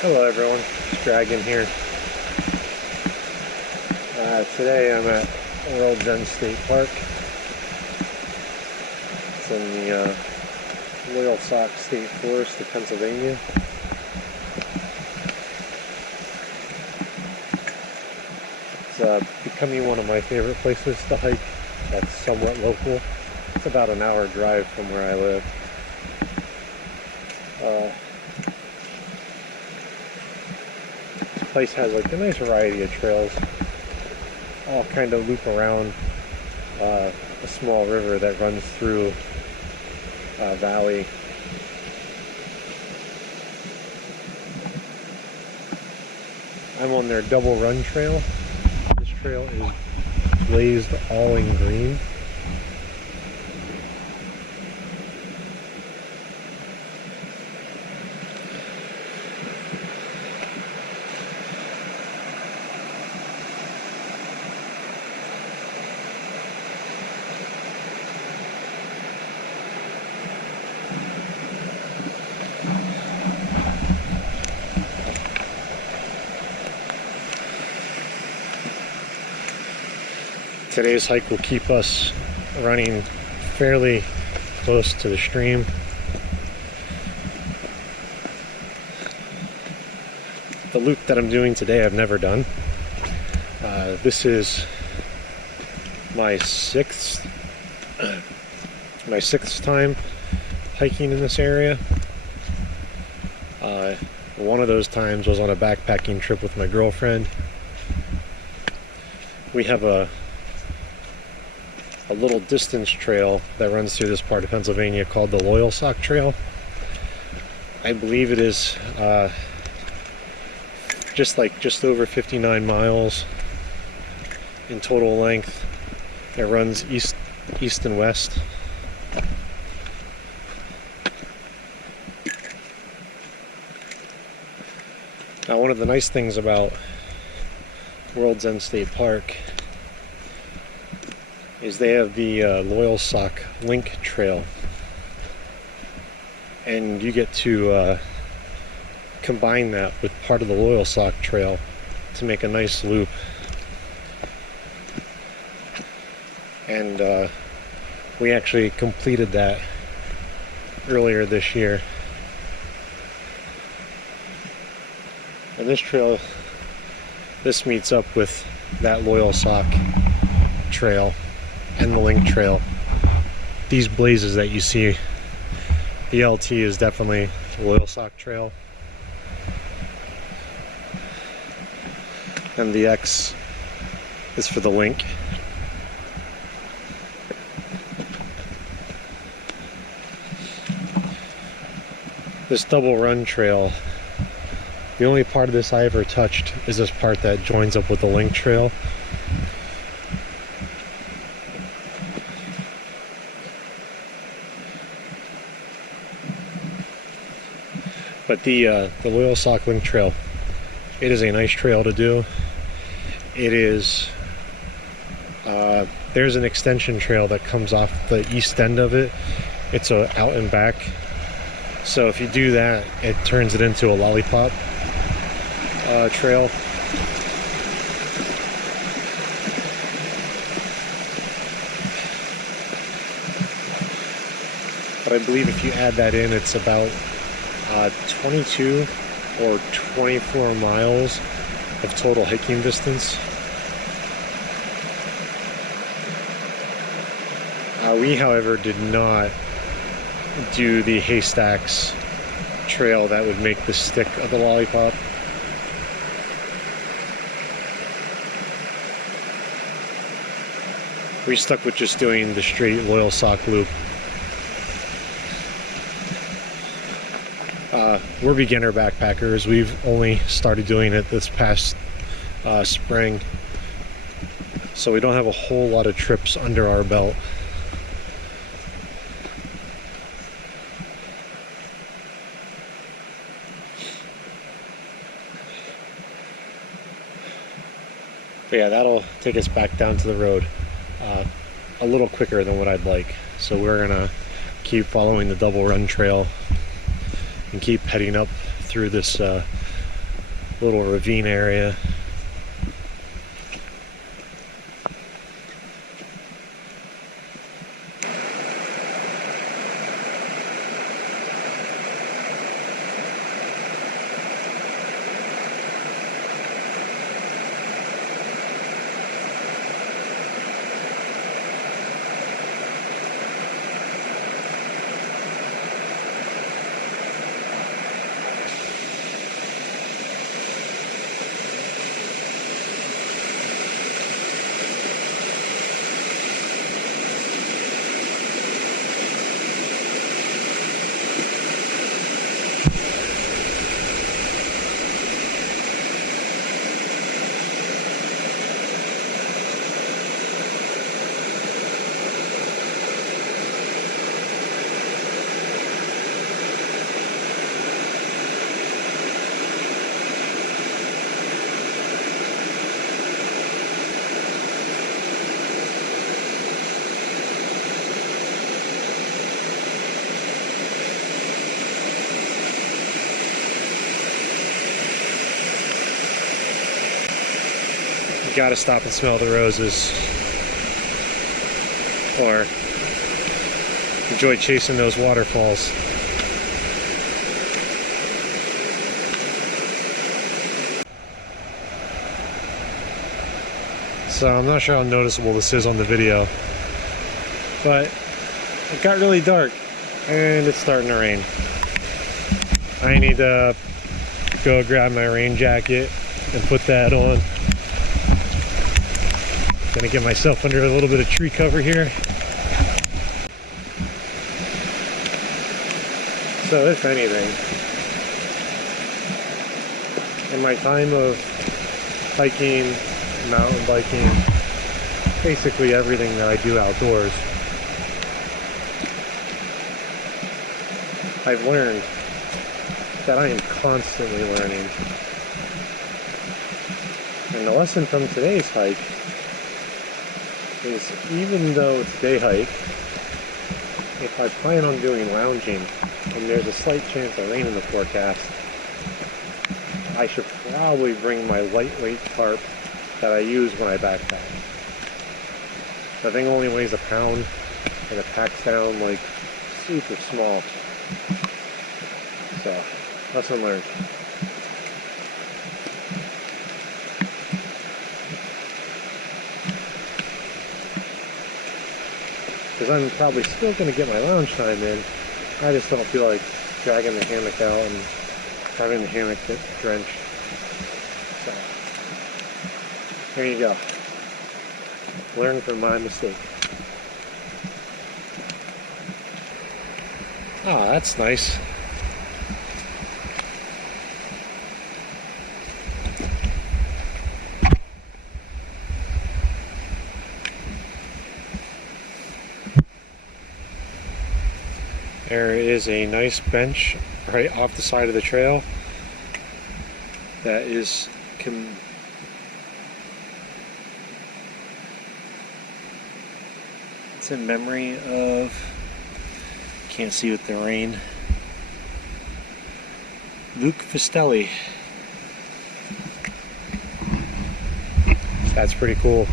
Hello everyone, it's Dragon here. Today I'm at World's End State Park. It's in the Loyal Sock State Forest of Pennsylvania. It's becoming one of my favorite places to hike that's somewhat local. It's about an hour drive from where I live. This place has like a nice variety of trails, all kind of loop around a small river that runs through a valley. I'm on their double run trail. This trail is blazed all in green. Today's hike will keep us running fairly close to the stream. The loop that I'm doing today I've never done. This is my sixth time hiking in this area. One of those times was on a backpacking trip with my girlfriend. We have a little distance trail that runs through this part of Pennsylvania called the Loyal Sock Trail. I believe it is just over 59 miles in total length. It runs east and west. Now, one of the nice things about World's End State Park is they have the Loyal Sock Link Trail, and you get to combine that with part of the Loyal Sock Trail to make a nice loop. And we actually completed that earlier this year. And this trail, this meets up with that Loyal Sock Trail and the Link Trail. These blazes that you see, the LT is definitely the Loyal Sock Trail, and the X is for the Link. This double run trail, the only part of this I ever touched is this part that joins up with the Link Trail. But the Loyal Sock Link Trail, it is a nice trail to do. It is, there's an extension trail that comes off the east end of it. It's a out and back. So if you do that, it turns it into a lollipop trail. But I believe if you add that in, it's about 22 or 24 miles of total hiking distance. We, however, did not do the haystacks trail that would make the stick of the lollipop. We stuck with just doing the straight Loyal Sock loop. We're beginner backpackers. We've only started doing it this past spring, so we don't have a whole lot of trips under our belt. But yeah, that'll take us back down to the road a little quicker than what I'd like. So we're gonna keep following the double run trail and keep heading up through this little ravine area. You gotta stop and smell the roses, or enjoy chasing those waterfalls. So I'm not sure how noticeable this is on the video, but it got really dark and it's starting to rain. I need to go grab my rain jacket and put that on. Gonna get myself under a little bit of tree cover here. So if anything, in my time of hiking, mountain biking, basically everything that I do outdoors, I've learned that I am constantly learning. And the lesson from today's hike is, even though it's a day hike, if I plan on doing lounging and there's a slight chance of rain in the forecast, I should probably bring my lightweight tarp that I use when I backpack. The thing only weighs a pound and it packs down like super small. So, lesson learned. Because I'm probably still going to get my lounge time in. I just don't feel like dragging the hammock out and having the hammock get drenched. So, there you go. Learn from my mistake. Ah, that's nice. There is a nice bench right off the side of the trail that is it's in memory of, can't see with the rain, Luke Fistelli. That's pretty cool.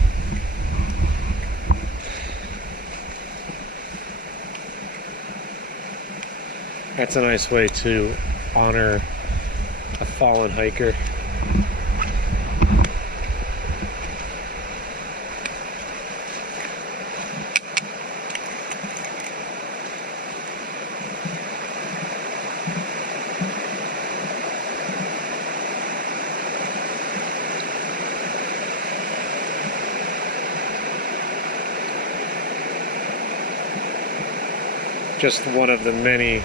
That's a nice way to honor a fallen hiker. Just one of the many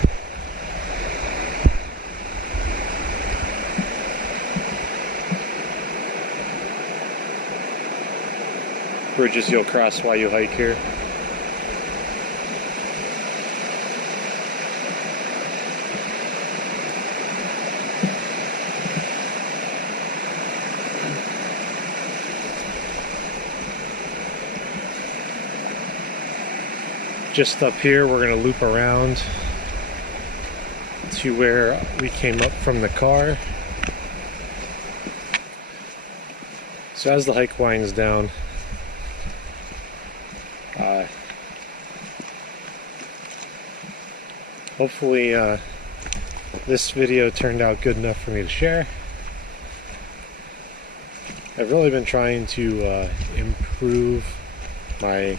bridges you'll cross while you hike here. Just up here, we're going to loop around to where we came up from the car. So as the hike winds down, hopefully this video turned out good enough for me to share. I've really been trying to improve my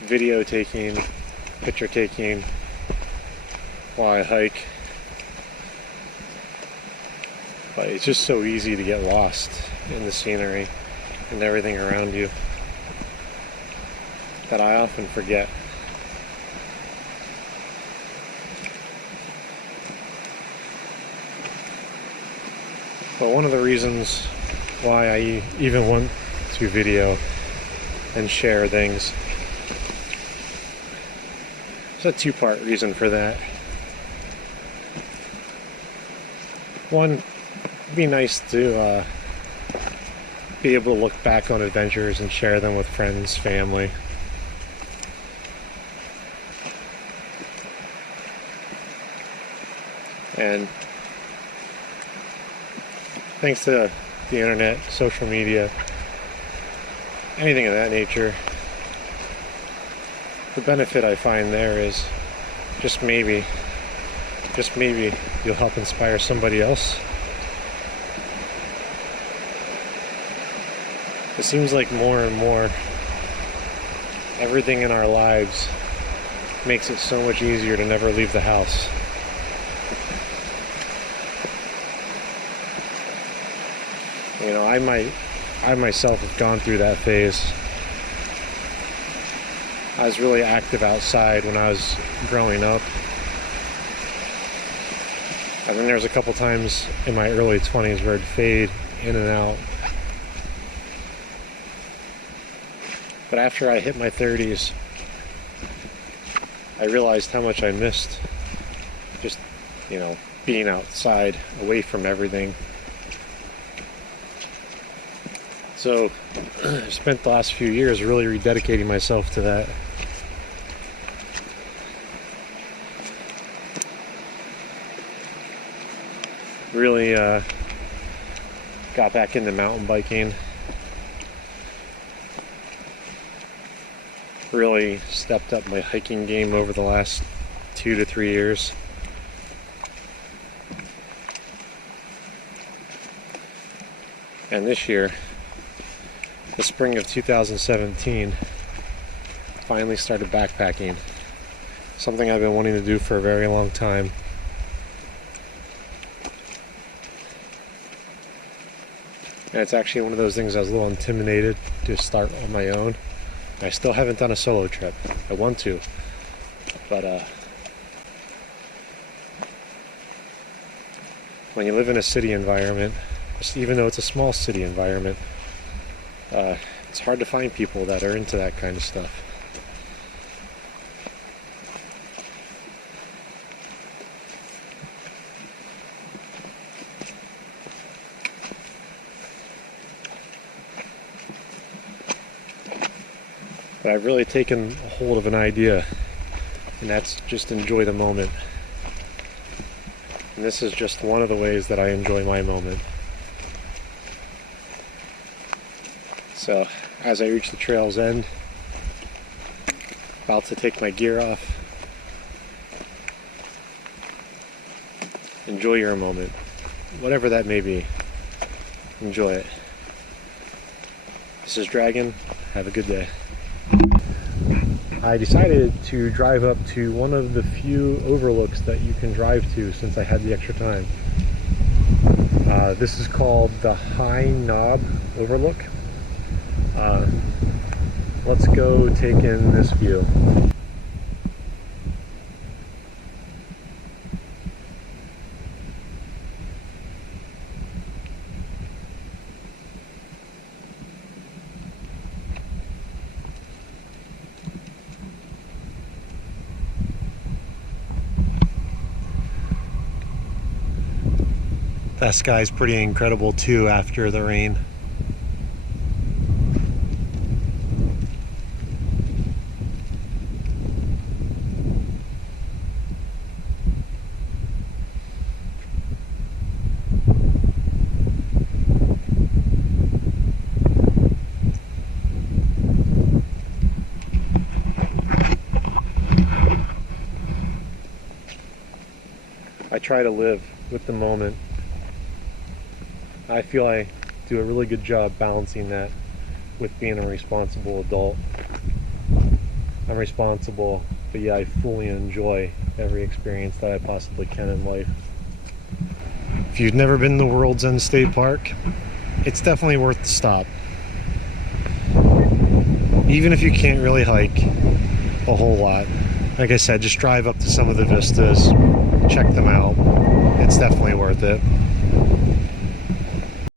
video taking, picture taking while I hike. But it's just so easy to get lost in the scenery and everything around you that I often forget. But one of the reasons why I even want to video and share things, there's a two-part reason for that. One, it'd be nice to be able to look back on adventures and share them with friends, family. And thanks to the internet, social media, anything of that nature, the benefit I find there is just maybe you'll help inspire somebody else. It seems like more and more everything in our lives makes it so much easier to never leave the house. You know, I myself have gone through that phase. I was really active outside when I was growing up. I mean, there was a couple times in my early 20s where I'd fade in and out. But after I hit my 30s, I realized how much I missed just, you know, being outside, away from everything. So I spent the last few years really rededicating myself to that. Really got back into mountain biking. Really stepped up my hiking game over the last 2 to 3 years. And this year, the spring of 2017, finally started backpacking. Something I've been wanting to do for a very long time. And it's actually one of those things I was a little intimidated to start on my own. I still haven't done a solo trip. I want to, but when you live in a city environment, even though it's a small city environment, it's hard to find people that are into that kind of stuff. But I've really taken a hold of an idea, and that's just enjoy the moment. And this is just one of the ways that I enjoy my moment. So, as I reach the trail's end, about to take my gear off, enjoy your moment, whatever that may be. Enjoy it. This is Dragon. Have a good day. I decided to drive up to one of the few overlooks that you can drive to since I had the extra time. This is called the High Knob Overlook. Let's go take in this view. That sky's pretty incredible too after the rain. try to live with the moment. I feel I do a really good job balancing that with being a responsible adult. I'm responsible, but yeah, I fully enjoy every experience that I possibly can in life. If you've never been to World's End State Park, it's definitely worth the stop. Even if you can't really hike a whole lot, like I said, just drive up to some of the vistas, check them out. It's definitely worth it.